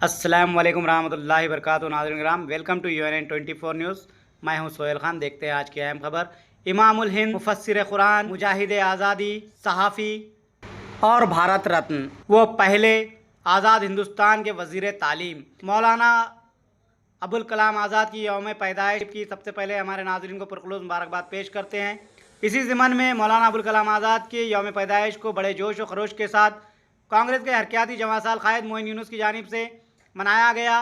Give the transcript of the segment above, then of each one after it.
अस्सलाम वालेकुम रहमतुल्लाहि वबरकातुहू। नाज़रीन किराम, वेलकम टू UNN 24 न्यूज़। मैं हूं सोहेल खान। देखते हैं आज की अहम खबर। इमामुल हिंद, मुफस्सिर कुरान, मुजाहिद आज़ादी, सहाफ़ी और भारत रत्न, वो पहले आज़ाद हिंदुस्तान के वज़ीर तालीम मौलाना अबुल कलाम आज़ाद की यौम पैदाइश की सबसे पहले हमारे नाज़रीन को पुरखुलूस मुबारकबाद पेश करते हैं। इसी ज़िमन में मौलाना अबुल कलाम आज़ाद की यौम पैदाइश को बड़े जोश और खरोश के साथ कांग्रेस के हरकियाती जमात साल कायद मोइन यूनुस की जानिब से मनाया गया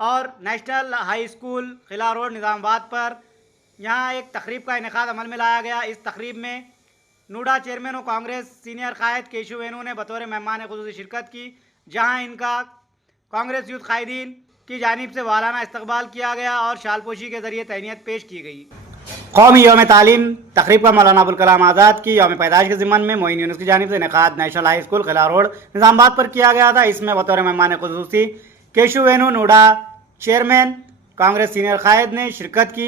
और नेशनल हाई स्कूल किला रोड निज़ामाबाद पर यहाँ एक तकरीब का इनेकाद अमल में लाया गया। इस तकरीब में नूडा चेयरमैन और कांग्रेस सीनियर कायद केशव वेणु ने बतौर मेहमान खुसूसी शिरकत की, जहाँ इनका कांग्रेस यूथ कायदीन की जानिब से वालाना इस्तकबाल किया गया और शालपोशी के ज़रिए तहनीत पेश की गई। कौमी यौम तालीम तकरीब का मौलाना अबुल कलाम आज़ाद की यौम पैदाइश के ज़िमन में मोइन यूनुस की जानिब से इनेकाद नेशनल हाई स्कूल किला रोड निज़ामाबाद पर किया गया था। इसमें बतौर मेहमान खुसूसी केशव वेणु, नूडा चेयरमैन, कांग्रेस सीनियर कायद ने शिरकत की।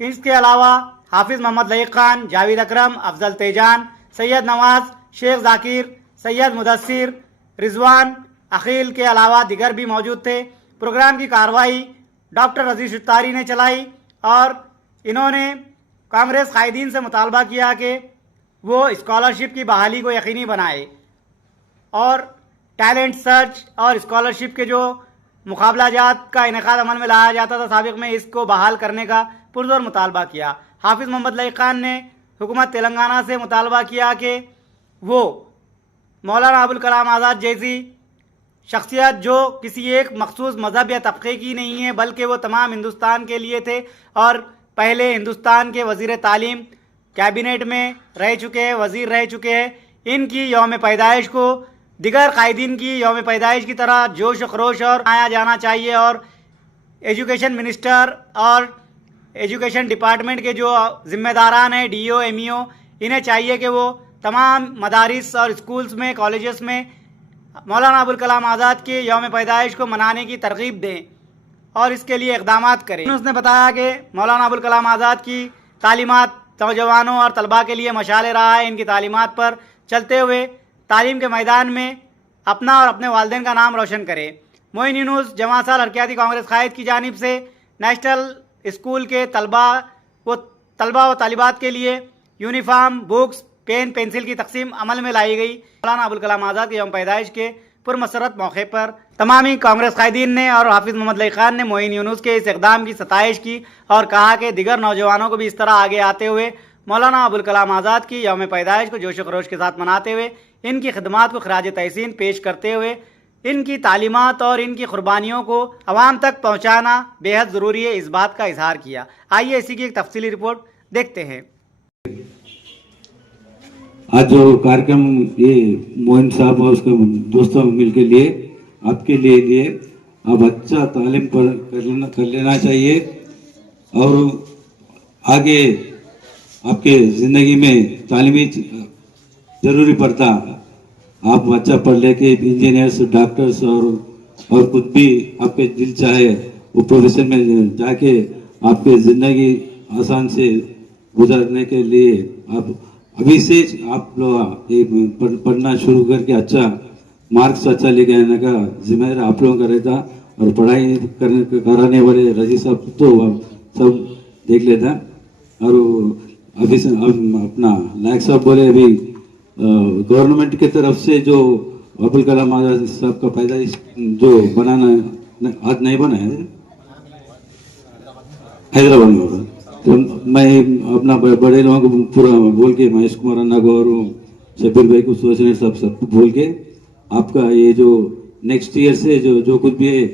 इसके अलावा हाफिज़ मोहम्मद लईक खान, जावेद अकरम, अफजल तेजान, सैयद नवाज, शेख जाकिर, सैयद मुदस्सिर, रिजवान, अखिल के अलावा दिगर भी मौजूद थे। प्रोग्राम की कार्रवाई डॉक्टर रजीज शुत्तारी ने चलाई और इन्होंने कांग्रेस कायदीन से मुतालबा किया कि वो स्कॉलरशिप की बहाली को यकीनी बनाए और टैलेंट सर्च और स्कॉलरशिप के जो मुकाबलाजात का इनेकाद अमल में लाया जाता था साबिक में, इसको बहाल करने का पुरजोर मुतालबा किया। हाफिज़ मोहम्मद लईक खान ने हुकूमत तेलंगाना से मुतालबा किया कि वो मौलाना अबुल कलाम आज़ाद जैसी शख्सियत जो किसी एक मखसूस मज़हब या तबके की नहीं है बल्कि वो तमाम हिंदुस्तान के लिए थे और पहले हिंदुस्तान के वज़ीर तालीम कैबिनेट में रह चुके हैं, वज़ीर रह चुके हैं, इनकी यौम पैदाइश को दिगर कायदीन की यौम पैदाइश की तरह जोश खरोश और आया जाना चाहिए। और एजुकेशन मिनिस्टर और एजुकेशन डिपार्टमेंट के जो ज़िम्मेदारान हैं, DO, MEO, इन्हें चाहिए कि वो तमाम मदारिस और स्कूल्स में, कॉलेजेस में मौलाना अबुल कलाम आज़ाद की यौम पैदाइश को मनाने की तरगीब दें और इसके लिए इक़दाम करें। उसने बताया कि मौलाना अबुल कलाम आज़ाद की तालीमात नौजवानों और तलबा के लिए मशाल रहा है। इनकी तालीमात पर चलते हुए तालीम के मैदान में अपना और अपने वालिदैन का नाम रोशन करें। मोइन यूनुस जमात साल हरकियाती कांग्रेस कायद की जानिब से नेशनल स्कूल के तलबा व तालिबात के लिए यूनिफॉर्म, बुक्स, पेन, पेंसिल की तकसीम अमल में लाई गई। मौलाना अबुल कलाम आज़ाद के यौम पैदाइश के पुरमसरत मौके पर तमामी कांग्रेस कायदीन ने और हाफिज़ मोहम्मद लईक खान ने मोइन यूनुस के इस इक़दाम की सताइश की और कहा कि दिगर नौजवानों को भी इस तरह आगे आते हुए मौलाना अबुल कलाम आज़ाद की यौम पैदाइश को जोश खरोश के साथ मनाते हुए इनकी खिदमात को खराज तहसीन पेश करते हुए इनकी तालीमात और इनकी कुर्बानियों को अवाम तक पहुँचाना बेहद ज़रूरी है, इस बात का इजहार किया। आइए इसी की एक तफसीली रिपोर्ट देखते हैं। आज जो कार्यक्रम ये मोइन साहब और उसके दोस्तों मिलके लिए आपके लिए आप अच्छा तालीम पर कर लेना चाहिए और आगे आपके ज़िंदगी में तालीमी ज़रूरी पड़ता। आप अच्छा पढ़ लेके इंजीनियर्स, डॉक्टर्स और खुद भी आपके दिल चाहे वो प्रोफेशन में जाके आपके ज़िंदगी आसान से गुजारने के लिए आप अभी से आप लोग पढ़ना शुरू करके अच्छा मार्क्स अच्छा लेके आने का जिम्मेदार आप लोगों का रहता और पढ़ाई कराने वाले रजी साहब तो सब देख लेता। और अभी से अपना लायक साहब बोले अभी गवर्नमेंट की तरफ से जो अबुल कलाम आज़ाद साहब का पैदाइश जो बनाना आज नहीं बना है, हैदराबाद में होगा। तो मैं अपना बड़े लोगों को पूरा बोल के महेश कुमार अन्ना को और शबीर भाई को, सोचने सब बोल के आपका ये जो नेक्स्ट ईयर से जो कुछ भी है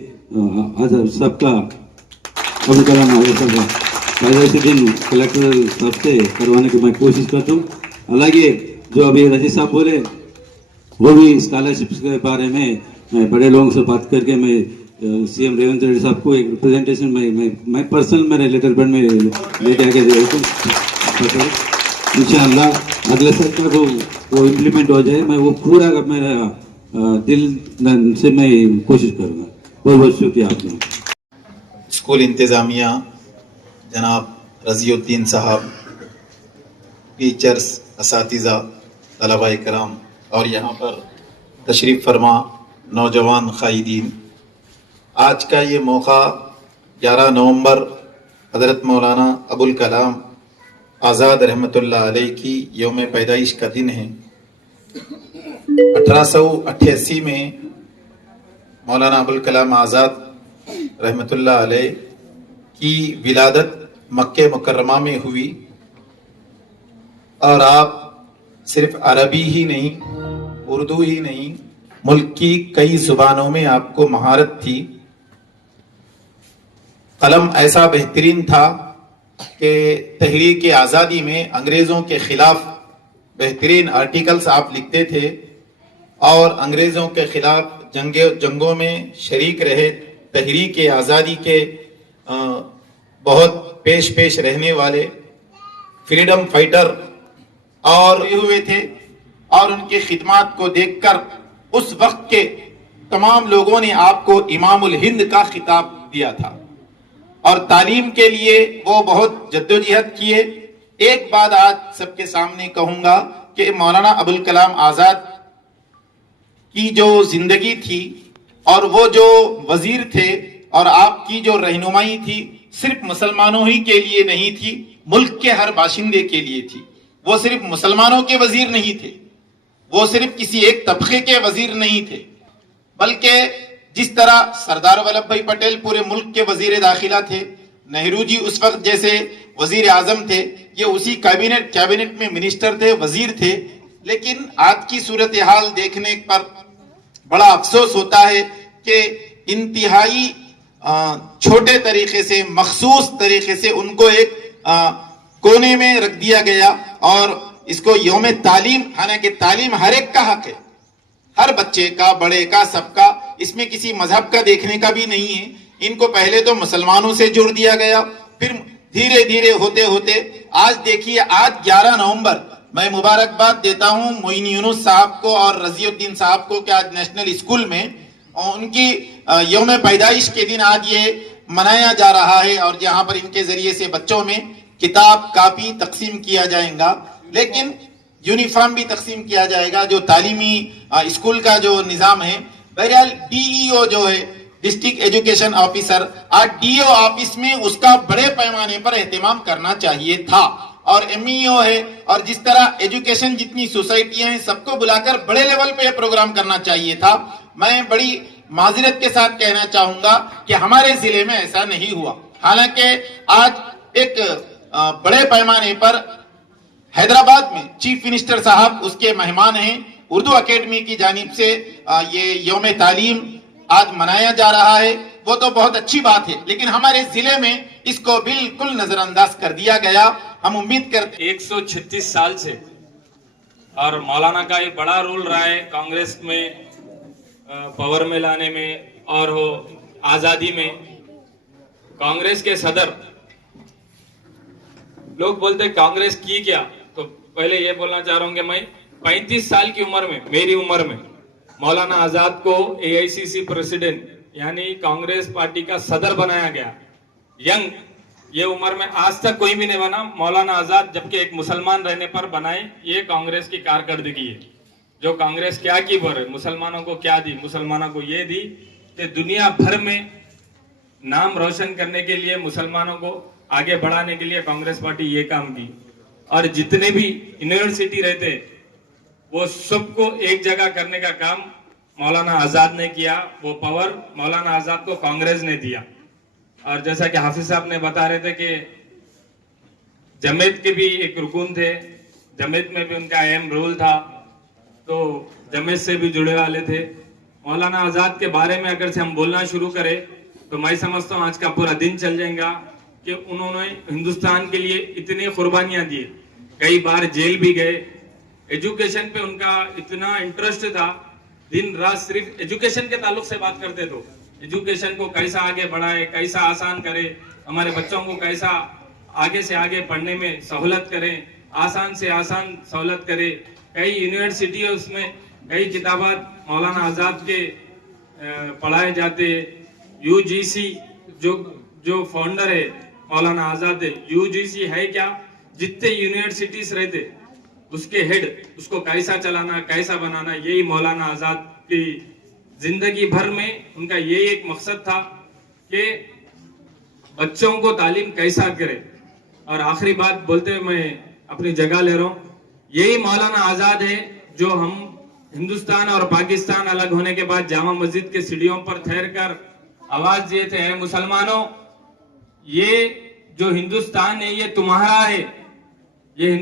आज सबका अबुल कलाम आज़ाद साहब पैदाइश दिन कलेक्टर साहब से करवाने की मैं कोशिश करता हूँ। हालांकि जो अभी रजी साहब बोले वो भी स्कॉलरशिप के बारे में मैं बड़े लोगों से बात करके मैं CM रेवंत रेड्डी साहब को एक रिप्रेजेंटेशन मैं पर्सनल मेरे लेटर पैड में लेके आके इंशाअल्लाह अगले साल तक वो इम्प्लीमेंट हो जाए। मैं वो पूरा मेरा दिल से मैं कोशिश करूँगा। बहुत बहुत शुक्रिया आपका। स्कूल इंतज़ामिया जनाब रज़ीउद्दीन साहब, टीचर्स, असातिज़ा, तलबा कराम और यहाँ पर तशरीफ़ फरमा नौजवान कायदीन, आज का ये मौका 11 नवंबर हज़रत मौलाना अबुल कलाम आज़ाद रहमतुल्लाह अलैह की यौम पैदाइश का दिन है। 1888 में मौलाना अबुल कलाम आज़ाद रहमतुल्लाह अलैह की विलादत मक्के मुकर्रमा में हुई और आप सिर्फ अरबी ही नहीं, उर्दू ही नहीं, मुल्क की कई जुबानों में आपको महारत थी। कलम ऐसा बेहतरीन था कि तहरीक आज़ादी में अंग्रेज़ों के खिलाफ बेहतरीन आर्टिकल्स आप लिखते थे और अंग्रेज़ों के खिलाफ जंगों में शरीक रहे। तहरीक आज़ादी के बहुत पेश रहने वाले फ्रीडम फाइटर और हुए थे और उनकी खिदमत को देखकर उस वक्त के तमाम लोगों ने आपको इमामुल हिंद का खिताब दिया था और तालीम के लिए वो बहुत जद्दोजहद किए। एक बात आज सबके सामने कहूंगा कि मौलाना अबुल कलाम आज़ाद की जो जिंदगी थी और वो जो वजीर थे और आपकी जो रहनुमाई थी सिर्फ मुसलमानों ही के लिए नहीं थी, मुल्क के हर बाशिंदे के लिए थी। वो सिर्फ मुसलमानों के वजीर नहीं थे, वो सिर्फ किसी एक तबके के वजीर नहीं थे, बल्कि जिस तरह सरदार वल्लभ भाई पटेल पूरे मुल्क के वजीर दाखिला थे, नेहरू जी उस वक्त जैसे वजीर आजम थे, ये उसी कैबिनेट में मिनिस्टर थे, वजीर थे। लेकिन आज की सूरत हाल देखने पर बड़ा अफसोस होता है कि इंतहाई छोटे तरीके से, मखसूस तरीके से उनको एक कोने में रख दिया गया और इसको यौम तालीम, हालांकि तालीम हर एक का हक है, हर बच्चे का, बड़े का, सबका, इसमें किसी मजहब का देखने का भी नहीं है। इनको पहले तो मुसलमानों से जोड़ दिया गया, फिर धीरे धीरे होते होते आज देखिए, आज 11 नवंबर मैं मुबारकबाद देता हूं मोइन यूनुस साहब को और रजीउद्दीन साहब को कि आज नेशनल स्कूल में उनकी यौम पैदाइश के दिन आज ये मनाया जा रहा है और जहां पर इनके जरिए से बच्चों में किताब कापी तकसीम किया जाएगा, लेकिन यूनिफॉर्म भी तकसीम किया जाएगा। जो तालीमी स्कूल का जो निज़ाम है, बहरहाल डीईओ जो है, डिस्ट्रिक्ट एजुकेशन ऑफिसर, आज डीओ ऑफिस में उसका बड़े पैमाने पर एहतमाम करना चाहिए था और एमईओ है और जिस तरह एजुकेशन जितनी सोसाइटियां हैं सबको बुलाकर बड़े लेवल पे प्रोग्राम करना चाहिए था। मैं बड़ी माजरत के साथ कहना चाहूंगा कि हमारे जिले में ऐसा नहीं हुआ। हालांकि आज एक बड़े पैमाने पर हैदराबाद में चीफ मिनिस्टर साहब उसके मेहमान हैं, उर्दू अकेडमी की जानिब से ये यौम तालीम आज मनाया जा रहा है, वो तो बहुत अच्छी बात है, लेकिन हमारे जिले में इसको बिल्कुल नजरअंदाज कर दिया गया। हम उम्मीद करते 136 साल से और मौलाना का एक बड़ा रोल रहा है कांग्रेस में पावर में लाने में और हो आजादी में। कांग्रेस के सदर लोग बोलते कांग्रेस की क्या, तो पहले ये बोलना चाह रहा हूं कि मैं 35 साल की उम्र में, मेरी उम्र में मौलाना आजाद को एआईसीसी प्रेसिडेंट यानी कांग्रेस पार्टी का सदर बनाया गया। यंग ये उम्र में आज तक कोई भी नहीं बना मौलाना आजाद, जबकि एक मुसलमान रहने पर बनाए। ये कांग्रेस की कारकर्दगी है। जो कांग्रेस क्या की बोल रहे, मुसलमानों को क्या दी, मुसलमानों को ये दी कि दुनिया भर में नाम रोशन करने के लिए, मुसलमानों को आगे बढ़ाने के लिए कांग्रेस पार्टी ये काम की। और जितने भी यूनिवर्सिटी रहते वो सबको एक जगह करने का काम मौलाना आजाद ने किया। वो पावर मौलाना आजाद को कांग्रेस ने दिया। और जैसा कि हाफिज साहब ने बता रहे थे कि जमेत के भी एक रुकन थे, जमेत में भी उनका अहम रोल था, तो जमेत से भी जुड़े वाले थे। मौलाना आजाद के बारे में अगर से हम बोलना शुरू करें तो मैं समझता हूँ आज का पूरा दिन चल जाएगा कि उन्होंने हिंदुस्तान के लिए इतनी कुर्बानियां दी, कई बार जेल भी गए। एजुकेशन पे उनका इतना इंटरेस्ट था, दिन रात सिर्फ एजुकेशन के ताल्लुक से बात करते। तो एजुकेशन को कैसा आगे बढ़ाए, कैसा आसान करे, हमारे बच्चों को कैसा आगे से आगे पढ़ने में सहूलत करें, आसान से आसान सहूलत करे। कई यूनिवर्सिटी है उसमें कई किताबात मौलाना आजाद के पढ़ाए जाते। यूजीसी जो फाउंडर है मौलाना आजाद है। यूजीसी है क्या, जितने यूनिवर्सिटीज रहते उसके हेड, उसको कैसा चलाना, कैसा बनाना, यही मौलाना आजाद की जिंदगी भर में उनका यही एक मकसद था कि बच्चों को तालीम कैसा करे। और आखिरी बात बोलते हुए मैं अपनी जगह ले रहा हूं, यही मौलाना आजाद है जो हम हिंदुस्तान और पाकिस्तान अलग होने के बाद जामा मस्जिद के सीढ़ियों पर ठहर कर आवाज दिए थे, "ऐ मुसलमानों, ये जो हिंदुस्तान है ये तुम्हारा है, ये